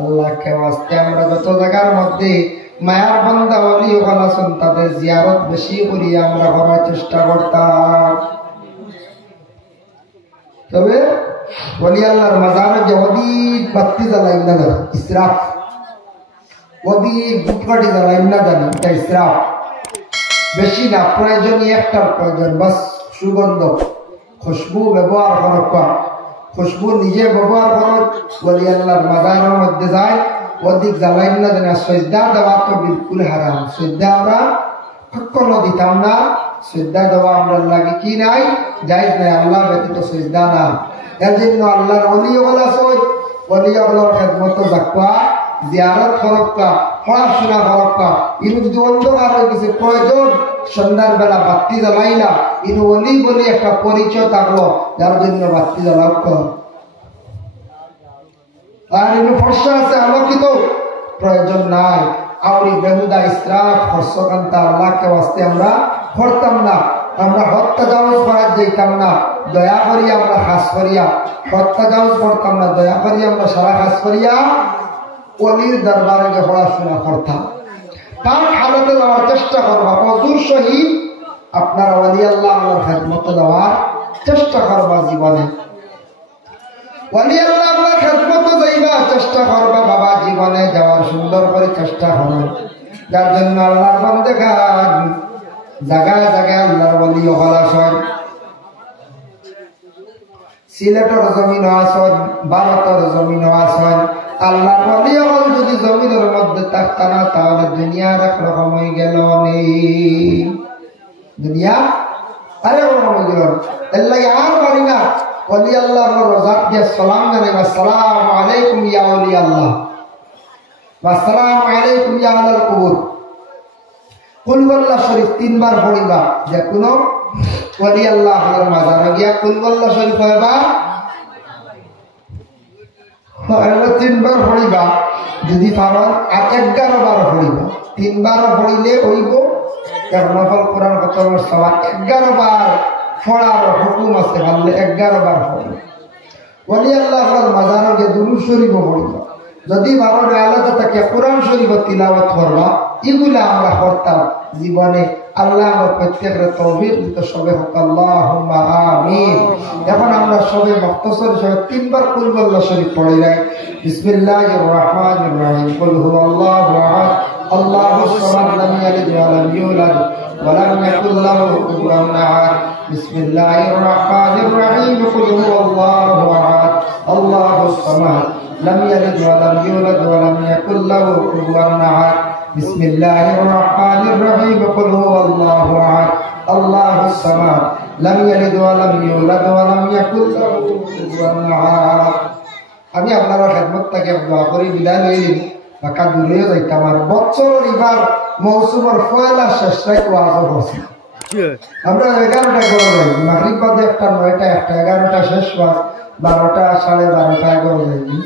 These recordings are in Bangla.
আল্লাহকে ওয়াস্তে আমরা যত জায়গার মধ্যে মায়ার বান্দা ওলি ওখানে আছেন তাদের জিয়ারত বেশি করি আমরা করার চেষ্টা করতাম। তবে ওলি আল্লাহর মাজারে যে অধিক বাতি জ্বালাই না জানি ইসরাফ, অধিক ধূপকাঠি জ্বালাই না জানি এটা ইসরাফ। বেশি না, প্রয়োজনই একটার প্রয়োজন, বাস সুগন্ধ খুশবু ব্যবহার করা, খুশবু নিজে ব্যবহার করো। ওলি আল্লাহর মাজারের মধ্যে যায় অধিক জ্বালাই না জানি। আর সজদা দেওয়া তো বিলকুল হারাম, সজদা আমরা কখনো দিতাম না। সজদা দেওয়া আমরা লাগে কি নাই, জায়েজ নাই, আল্লাহ ব্যতীত সজদা না। এর জন্য আল্লাহর ওলি ওগুলা সই ওলি ওগুলোর খেদমত যাকবা, জিয়ারত করক্কা, পড়াশোনা করক্কা। ইনু যদি অন্ধকার হয়ে গেছে প্রয়োজন সন্ধ্যার বেলা বাতি জ্বালাইলা, ইনু ওলি বলি একটা পরিচয় থাকলো, যার জন্য বাতি জ্বালাও। আর ইনু ফর্সা আছে আলোকিত, প্রয়োজন নাই। আউরি বেহুদা ইসরাফ খরচকান্তা আল্লাহকে ওয়াস্তে আমরা করতাম না। আমরা হত্যাজাউজ করার যাইতাম না, দয়া করি আমরা খাস করিয়া হত্যাজাউজ করতাম না, দয়া করি আমরা সারা খাস করিয়া ওলির দরবারে গিয়ে পড়াশোনা করতাম। তার হালতে দেওয়ার চেষ্টা করবা, অজুর সহিত আপনারা ওলি আল্লাহ আল্লাহর খেদমত দেওয়ার চেষ্টা করবা। জীবনে ওলি আল্লাহ আল্লাহর খেদমত যাইবা চেষ্টা করবা বাবা, জীবনে যাওয়ার সুন্দর করে চেষ্টা করো। যার জন্য আল্লাহর বান্দাগান জায়গায় জায়গায় আল্লাহর ওলি ওয়ালা আসেন। সিলেটের জমিন আসেন, ভারতের জমিন আসেন। আল্লাহর ওলি ওয়ালা যদি জমিনের মধ্যে থাকতো না তাহলে দুনিয়ার একরকম হয়ে গেল নেই, দুনিয়া আরেকরকম হয়ে গেল। আল্লাহ আর পারি না ওলি আল্লাহর রোজাত দিয়ে সালাম জানাই, আসসালামু আলাইকুম ইয়া ওলি আল্লাহ, আসসালামু আলাইকুম ইয়া আহলাল কুবুর। কুল ওয়াল্লাহ শরীফ 3 বার পড়িবা। যে কোনো ওলি আল্লাহর মাজারে গিয়া কুল ওয়াল্লাহ শরীফ পড়বা, 3 বার পড়িবা। যদি পারো আর 11 বার পড়িবা। 3 বার পড়িলে হইব, কারণ নফল কোরআন খতমের সওয়াব 11 বার পড়ার হুকুম আছে, বললে 11 বার পড়বে। ওলি আল্লাহর মাজারে গিয়ে দুরূদ শরীফ পড়িবা। যদি ভালো আলাদা থাকে কোরআন শরীফ তিলাওয়াত করবা। এগুলা আমরা করতাম জীবনে। আল্লাহ আমার প্রত্যেকের তৌফিক দিত। সবে হোক আল্লাহুম্মা আমিন। এখন আমরা সবে মুখতাসর হিসেবে 3 বার কুল ওয়াল্লাহ শরীফ পড়ে যাই। বিসমিল্লাহির রহমানির রহিম। কুল হুয়াল্লাহু আহাদ আল্লাহুস সামাদ লাম ইয়ালিদ ওয়া লাম ইউলাদ ওয়া লাম ইয়াকুল লাহু কুফুওয়ান আহাদ। বিসমিল্লাহির রহমানির রহিম। কুল হুয়াল্লাহু আহাদ আল্লাহুস সামাদ লাম ইয়ালিদ ওয়া লাম ইউলাদ ওয়া লাম ইয়াকুল লাহু কুফুওয়ান আহাদ। বিসমিল্লাহির রহমানির রহিম। কুল হুয়াল্লাহু আহাদ আল্লাহুস সামাদ লাম ইয়ালিদ ওয়া লাম ইউলাদ ওয়া লাম ইয়াকুল লাহু কুফুওয়ান আহাদ। আমি আপনার খেদমত থেকে দোয়া করি বিদায় লইলি, বাঁকা দূরেও যাইতাম। আর বছর এবার মৌসুমের পয়লা শেষ রাত ওয়াজ করছি আমরা। 11টা করে যাই, মাগরিব বাদে একটা, 9টা, একটা, 11টা শেষ ওয়াজ, 12টা, 12:30, 11 যাইনি।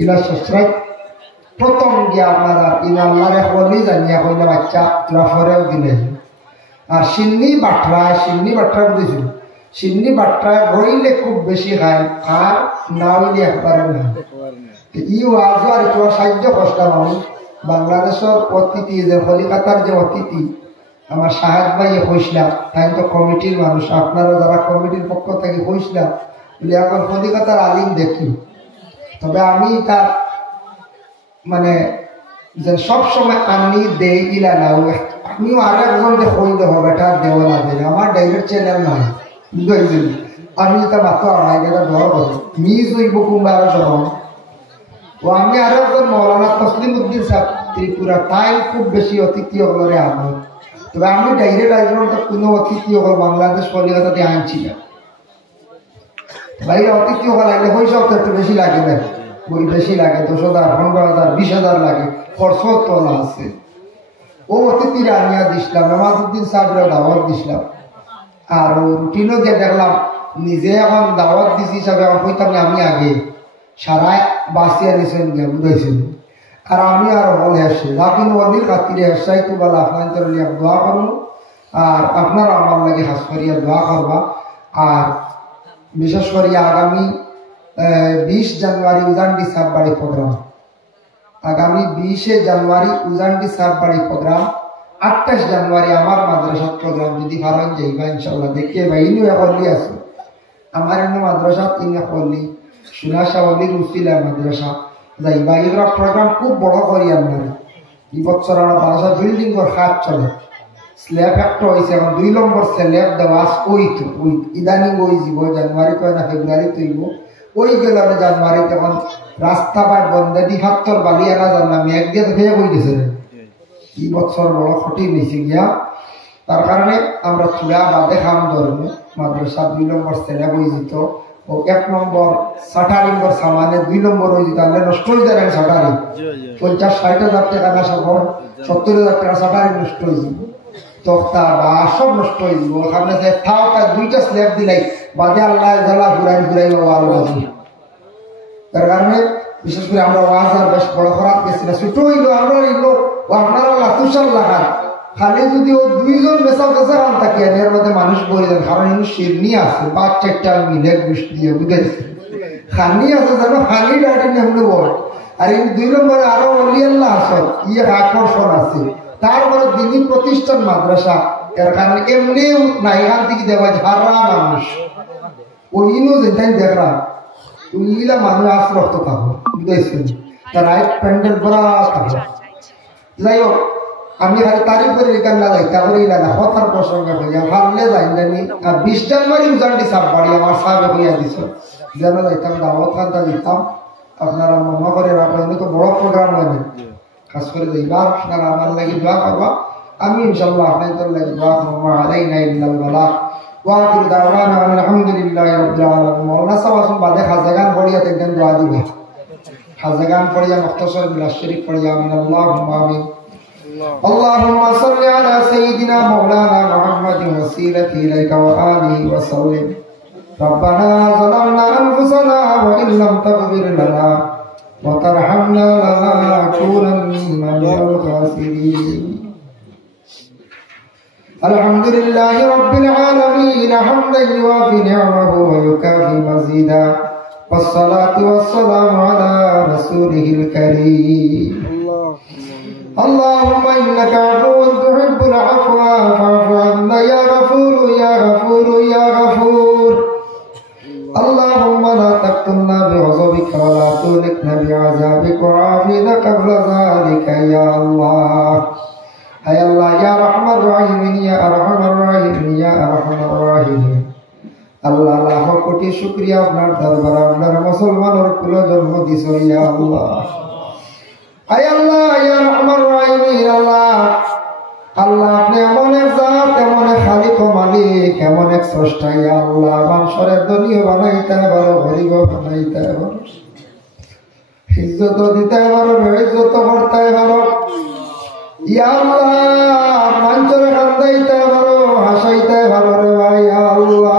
ইলা শেষ রাত প্রথম গিয়া আপনারা ইনাল্লাহ রেখলি জানিয়া কইলে বাচ্চা রাফরেও দিলে। আর সিন্নি বাট্রা বুঝেছিল, সিন্নি বাট্রায় বইলে খুব বেশি খায়, আর না হইলে একবারে না। ই ওয়াজ আর একটু সাহায্য করতাম আমি। বাংলাদেশের অতিথি যে কলিকাতার যে অতিথি আমার সাহেব ভাইয়ে কইসলাম, তাই তো কমিটির মানুষ, আপনারা যারা কমিটির পক্ষ থেকে কইসলাম বলে এখন কলিকাতার আলিম দেখি। তবে আমি তার মানে যে সবসময় আমি দেই ইলা না, আমিও আর একজনকে কইলে হবে, এটা দেওয়া লাগে। আমার ডাইরেক্ট চ্যানেল নাই, আমি এটা মাত্র আড়াই গেলে ধর করি মিস হইব কুম্বার ধরন। ও আমি আর একজন মৌলানা তসলিম উদ্দিন সাহেব ত্রিপুরা, তাই খুব বেশি অতিথি হলরে আনো। তবে আমি ডাইরেক্ট একজন কোনো অতিথি হল বাংলাদেশ কলিকাতাতে আনছি না। বাইরে অতিথি হল লাগলে পয়সা তো একটু বেশি লাগে না, বই বেশি লাগে, 10,000, 15,000, 20,000 লাগে, খরচ তোলা আছে। ও অতিথিরা আনিয়া দিছিলাম, নামাজউদ্দিন সাহেবরা দাওয়াত দিছিলাম। আর রুটিনও যে দেখলাম নিজে এখন দাওয়াত দিছি হিসাবে আমার কইতাম আমি আগে সারায় বাঁচিয়ে নিছেন গিয়া বুঝাইছেন। আর আমি আর বলে আসছি লাকিন অনেক রাত্রিরে এসাই তো বলে আপনার দোয়া করবো, আর আপনারা আমার লাগে হাস করিয়া দোয়া করবা। আর বিশেষ করে আগামী 20 জানুয়ারি উজানডি সাববাড়ি প্রোগ্রাম, 20 জানুয়ারি উজানটি সারবাড়ি প্রোগ্রাম, 28 জানুয়ারি আমার মাদ্রাসার প্রোগ্রাম। যদি পারেন যাইবা ইনশাআল্লাহ। দেখে ভাই ইনু একলি আছে আমার ইনু মাদ্রাসা তিন একলি সুনাশাওয়ালি রুসিলা মাদ্রাসা যাইবা। এগুলা প্রোগ্রাম খুব বড় করি আপনার। এই বছর আমরা বাসা বিল্ডিং এর কাজ চলে, স্ল্যাব একটা হয়েছে, এখন 2 নম্বর স্ল্যাব দেওয়া ওই তো ওই ইদানিং ওই যাব জানুয়ারি তো না ফেব্রুয়ারি তৈব ওই গেল জানুয়ারিতে। এখন রাস্তা পাট বন্ধে দি হাত্তর বালি আনা জানলাম এক দিয়ে ফেয়ে হয়ে গেছে। এই বছর বড় কঠিন হয়েছে গিয়া, তার কারণে আমরা চূড়া বাদে খাম ধরবো। মাদ্রাসা 2 নম্বর স্ল্যাব হয়ে যেত, ও 1 নম্বর সাটারিংর সামানে 2 নম্বর হয়ে যেত। আমরা নষ্ট হয়ে যায় সাটারিং 50-60 হাজার টাকা না সব 70 হাজার টাকা সাটারিং নষ্ট হয়ে যাবে। তক্তা বা সব নষ্ট হয়ে যাবো। ওখানে থাও তার 2টা স্ল্যাব দিলাই বাদে আল্লাহ জ্বালা ঘুরাই ঘুরাই বাজি। তার কারণে বিশেষ করে আমরা ওয়াজ আর বেশ বড় খরাত গেছি না, ছোট হইলো আমরা হইলো আপনারা লাতুসাল লাগান। খালি যদি ও 2 জন বেসাও কাছে আন থাকে এর মধ্যে মানুষ বলে দেন, কারণ ইনু শিরনি আছে 5-4টা মিলে গুশ দিয়ে বুঝাইছে খানি আছে জানো, খানি ডাটি নেমনে বল। আর এই 2 নম্বরে আরো অলি আল্লাহ আসল ইয়ে আকর্ষণ আছে। তারপরে দিনী প্রতিষ্ঠান মাদ্রাসা, এর কারণে এমনি না এখান থেকে দেওয়া হারা মানুষ ওই ইনু যেটাই দেখলাম ওইগুলা মানুষ আস রক্ত থাকো বুঝাইছেন, তার রাইট প্যান্ডেল ভরা থাকো। যাই হোক আমি খালি তারিখ করে রেখান না যাই, তারপরে না হতার প্রসঙ্গে হইয়া ভাবলে যাই জানি। আর 20 জানুয়ারি উজানটি সাপ বাড়ি আমার সাহেব হইয়া দিছ যেন যাইতাম দাওয়াত খানটা দিতাম। আপনারা মনে করে রাখবেন তো বড় প্রোগ্রাম হয়, খাস করে যাইবা আপনারা আমার লাগি দোয়া করবা। আমি ইনশাআল্লাহ আপনাদের লাগি দোয়া করব। আলাইনা ইল্লাল বালাগ ওয়া আখিরু দাওয়ানা আলহামদুলিল্লাহি রাব্বিল আলামিন। মাওলানা সাহেব বাদে খাজাগান পড়িয়া তেন দোয়া দিবেন। খাজাগান পড়িয়া মুখতাসর বিলাস শরীফ পড়িয়া আমিন আল্লাহুম্মা আমিন। اللهم صل على سيدنا مولانا محمد وسيلة إليك وآله وسلم. ربنا ظلمنا أنفسنا وإن لم تغفر لنا وترحمنا لنكونن من الخاسرين. الحمد لله رب العالمين حمدا يوافي نعمه ويكافي مزيدا، والصلاة والسلام على رسوله الكريم. اللهم إنك عفو تحب العفو فاعف عنا يا غفور يا غفور يا غفور. اللهم لا تقتلنا بغضبك ولا تهلكنا بعذابك وعافنا قبل ذلك يا الله. أي الله يا أرحم الراحمين يا أرحم الراحمين يا أرحم الراحمين. আল্লাহ লাখ কোটি শুকরিয়া আপনার দরবারে আপনার মুসলমানের কুল জন্ম দিছ ইয়া আল্লাহ। আয় আল্লাহ ইয়া রহমান রাহিম আল্লাহ, আল্লাহ আপনি এমন এক জাত, এমন এক খালিক ও মালিক, এমন এক স্রষ্টা ইয়া আল্লাহ। মানুষের দুনিয়া বানাইতে পারো, গরিব বানাইতে পারো, ইজ্জত দিতে পারো, বেইজ্জত করতে পারো ইয়া আল্লাহ। মানুষের কান্দাইতে পারো, হাসাইতে পারো রে ভাই আল্লাহ।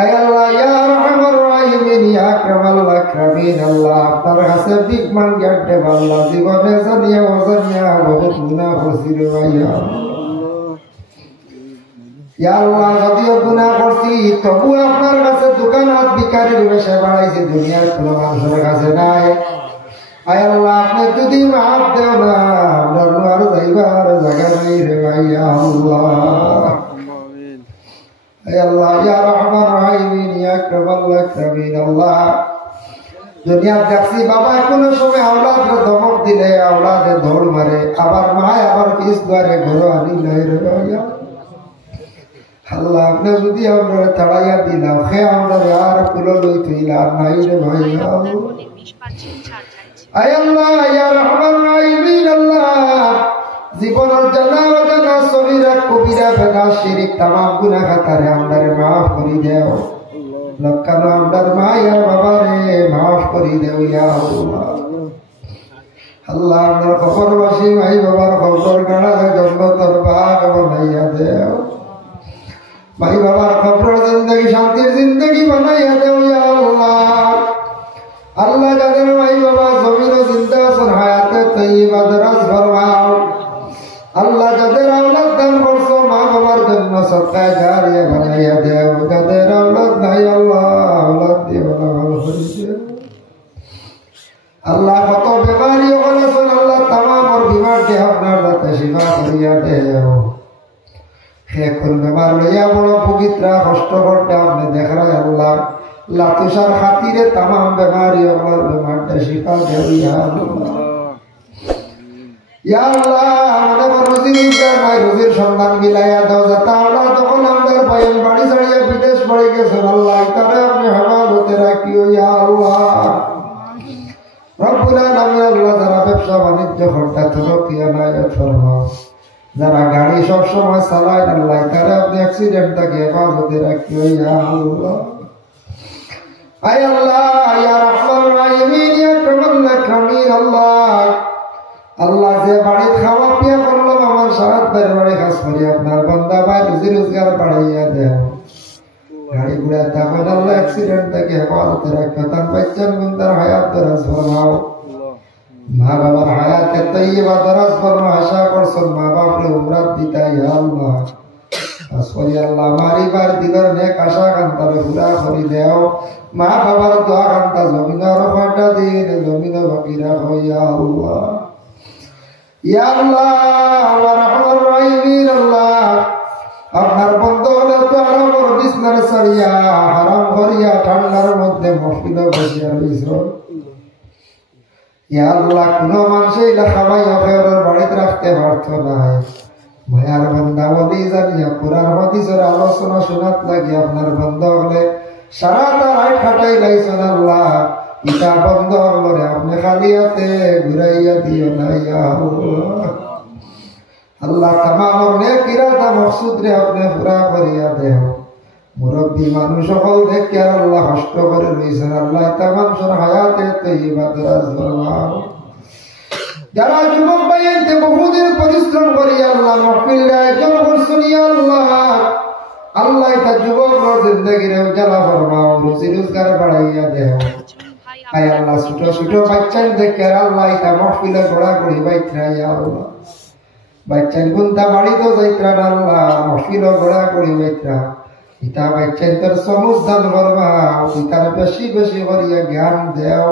আয় আল্লাহ ইয়া রহমান রাহিম ইয়া আকরামাল আকরামিন আল্লাহ, আপনার কাছে ভিক মাঙ্গি আড্ডে আল্লাহ। জীবনে জানিয়া অজানিয়া বহুত গুনাহ করছি রে ভাই ইয়া আল্লাহ। যদিও গুনাহ করছি তবু আপনার কাছে দোকান হাত ভিখারির বেশে বাড়াইছি, দুনিয়ার কোনো মানুষের কাছে নাই। আয় আল্লাহ আপনি যদি মাফ দেও না, আমরা আর যাইবার জায়গা নাই রে ভাই আল্লাহ। আয় আল্লাহ ইয়া রহমান রাহিম ইয়া আকরামাল আকরামিন আল্লাহ। দুনিয়া দেখছি বাবা কোনো সময় আওলাদরে ধমক দিলে আওলাদে দৌড় মারে, আবার মায় আবার পিস দ্বারে ঘর আনি নাই রে ভাই আল্লাহ। আপনি যদি আমরা তাড়াইয়া দিলাম সে আমরা আর কুলো লই তুইলা নাই রে ভাই আল্লাহ। আয় আল্লাহ ইয়া রহমান রাহিম আল্লাহ, জীবনের জানা অজানা সগীরা কবিরা বেদা শিরিক তামাম গুনাহ খাতারে আমরারে মাফ করে দেও। লক্কানো আমরার মায়ের বাবারে মাফ করে দেও ইয়া আল্লাহ। আল্লাহ আমরা খবরবাসী ভাই বাবার খবর গাড়া জন্নতর বাগ বানাইয়া দেও। ভাই বাবার খবর জিন্দগি শান্তির জিন্দগি বানাইয়া দেও ইয়া আল্লাহ। আল্লাহ যাদের ভাই বাবা জমিন ও জিন্দা আছেন হায়াতে তৈয়বা দরাজ ফরমাও। আল্লাহ যাদের আওলাদ দান করছো মা বাবার জন্য সদকা জারিয়া বানাইয়া দেও। যাদের আওলাদ নাই আল্লাহ আওলাদ দিয়ে ভালো করে দেও। আল্লাহ কত বেমারি বলেছেন আল্লাহ তামামর বিমারকে আপনার যাতে শিফা করিয়া দেও হে কোন বেমার লইয়া বড় পবিত্রা কষ্ট করতে আপনি দেখায় আল্লাহ লাতুষার খাতিরে তামাম বেমারি ওগুলোর বেমারটা শিফা দেও ইয়া আল্লাহ ইয়া আল্লাহ আমাদের রুজি রোজগার নাই রুজির সন্ধান মিলাইয়া দাও যাতে আমরা তখন আমাদের বয়ান বাড়ি ছাড়িয়া বিদেশ পড়ে গেছেন আল্লাহ তারে আপনি হেফাজতে রাখিও ইয়া আল্লাহ রব্বুল আলামিন আল্লাহ যারা ব্যবসা বাণিজ্য করতে তরফিয়া নায়াত ফরমাও যারা গাড়ি সব সময় চালায় আল্লাহ তারে আপনি অ্যাক্সিডেন্ট থেকে হেফাজতে রাখিও ইয়া আল্লাহ আয় আল্লাহ ইয়া রাহমান রাহিমিন ইয়া কারীম আকরামিন আল্লাহ আল্লাহ যে বাড়ি খাওয়া পিয়া করলাম আমার সারাত বাড়ি কাজ করি আপনার বান্দা ভাই রুজি রোজগার বাড়াইয়া দেও গাড়ি ঘোড়া তখন আল্লাহ অ্যাক্সিডেন্ট থেকে হেফাজতে রাখো তার বাচ্চার তার হায়াত দরাজ ফরমাও মা বাবার হায়াতে তৈবা দরাজ ফরমাও আশা করছেন মা বাপরে উমরাত দিতা ইয়া আল্লাহ আসরি আল্লাহ মারি বার দিলের নেক আশা কান্তারে পুরা করি দেও মা বাবার দোয়া কান্তা জমিনের রফাটা দিন জমিনের বাকিরা হইয়া আল্লাহ ইয়া আল্লাহ ওয়া রাহমান রাহিমিন আল্লাহ আপনার বন্ধ হলে তো আরামর বিছনার সারিয়া হারাম করিয়া ঠান্ডার মধ্যে মফিল বসিয়া রইছ ইয়া আল্লাহ কোন মানুষ এটা খাওয়াই অফেরের বাড়িতে রাখতে পারত নাই মায়ার বান্দা বলি জানিয়া কোরআন হাদিসের আলোচনা শোনাত লাগি আপনার বন্ধ হলে সারা তার খাটাই লাইছেন আল্লাহ ইটা বন্ধ হলো রে আপনি খালি হাতে ঘুরাইয়া দিও না ইয়া আল্লাহ আল্লাহ তামামর নেক ইরাদা মকসুদ রে আপনি পুরা করিয়া দেও মুরব্বী মানুষ সকল দেখে আল্লাহ কষ্ট করে রইছেন আল্লাহ তামামর হায়াতে তৈবা দরাজ ফরমাও যারা যুবক ভাইয়েতে বহুদিন পরিশ্রম করিয়া আল্লাহ মাহফিল আয়োজন করছেন ইয়া আল্লাহ আল্লাহ এটা যুবক জিন্দগিরে উজালা ফরমাও রুজি রোজগার বাড়াইয়া দেও আয় আল্লাহ ছোট ছোট বাচ্চা দেখে আল্লাহ এটা মাহফিলে ঘোরাঘুরি বাইত্রা ইয়া আল্লাহ বাচ্চান গুন্তা বাড়ি তো যাইত্রা আল্লাহ মফিল ঘোড়া করি বাইত্রা ইটা বাচ্চান তোর সমুদ্ধান করবা ইটার বেশি বেশি করিয়া জ্ঞান দেও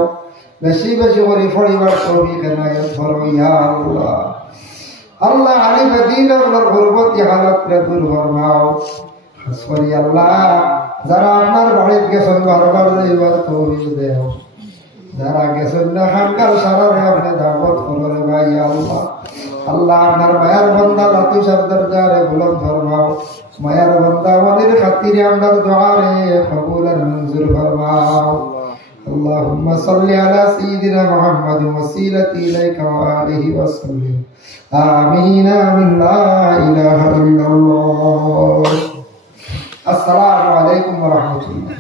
বেশি বেশি করি পরিবার তৌফিক এনায়েত করো ইয়া আল্লাহ আল্লাহ আলিম দিন আপনার গুরবতি হালত রে দূর ফরমাও খাস করি আল্লাহ যারা আপনার বাড়িতে গেছেন বারবার যাইবার তৌফিক দেও যারা গেছেন না হামকাল সারা রে আপনি দাওয়াত করো রে ভাই আল্লাহ আল্লাহ আপনার মায়ার বান্দা লাতু সরদার জারে বুলন্দ ফরমাও মায়ার বান্দা ওয়ালির খাতিরে আপনার দোয়া রে কবুল আর মঞ্জুর ফরমাও اللهم صل على سيدنا محمد وسيلتي اليك واله وسلم آمين آمين لا اله الا الله السلام عليكم ورحمة الله